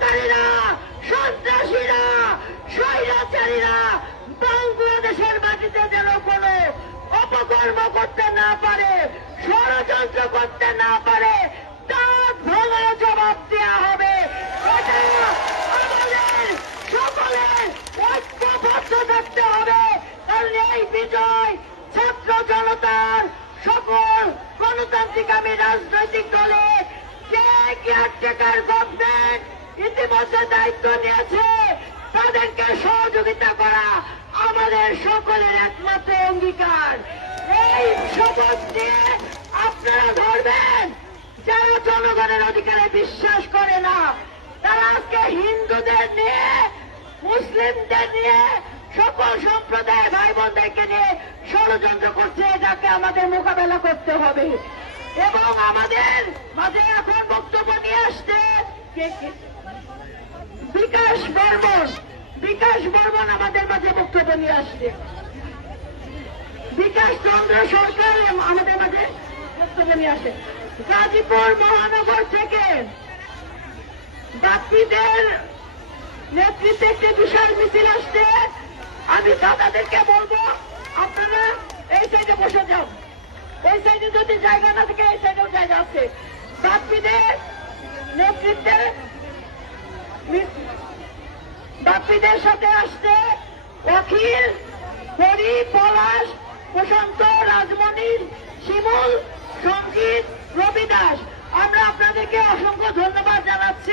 বিপ্লবকারীরা সন্ত্রাসীরা, স্বৈরাচারীরা, বাংলাদেশের মাটিতে যেন কোনো অপকর্ম করতে না পারে, ষড়যন্ত্র করতে না পারে, তার ভাঙা জবাব দেওয়া হবে। সকলের ঐক্যবদ্ধ বিজয় ছাত্র জনতার সকল গণতান্ত্রিক আমি রাজনৈতিক দলে যে কেয়ারটেকার গভর্নমেন্ট ইতিমধ্যে দায়িত্ব নিয়েছে তাদেরকে সহযোগিতা করা আমাদের সকলের একমাত্র অঙ্গীকার এই শপথ নিয়ে আপনারা ধরবেন, যারা জনগণের অধিকারে বিশ্বাস করে না, তারা আজকে হিন্দুদের নিয়ে, মুসলিমদের নিয়ে, সকল সম্প্রদায় ভাই বোনদেরকে নিয়ে ষড়যন্ত্র করছে, যাকে আমাদের মোকাবেলা করতে হবে এবং আমাদের মাঝে এখন বক্তব্য নিয়ে আসছে কে কে? বর্মন বিকাশ বর্মন আমাদের মাঝে বক্তব্য নিয়ে আসছে। বিকাশ চন্দ্র সরকার আমাদের মাঝে বক্তব্য নিয়ে আসে। গাজীপুর মহানগর থেকে বাপ্পীদের নেতৃত্বে একটি বিশাল মিছিল আসছে। আমি দাদাদেরকে বলব, আপনারা এই সাইডে বসে যাও ওই সাইডে যদি জায়গা না থাকে, এই সাইডেও জায়গা আছে। বাপ্পীদের নেতৃত্বে মি- সাথে আসছে অখিল হরি পলাশ, প্রশান্ত, রাজমণি, শিমুল সংগীত রবি দাস আমরা আপনাদেরকে অসংখ্য ধন্যবাদ জানাচ্ছি।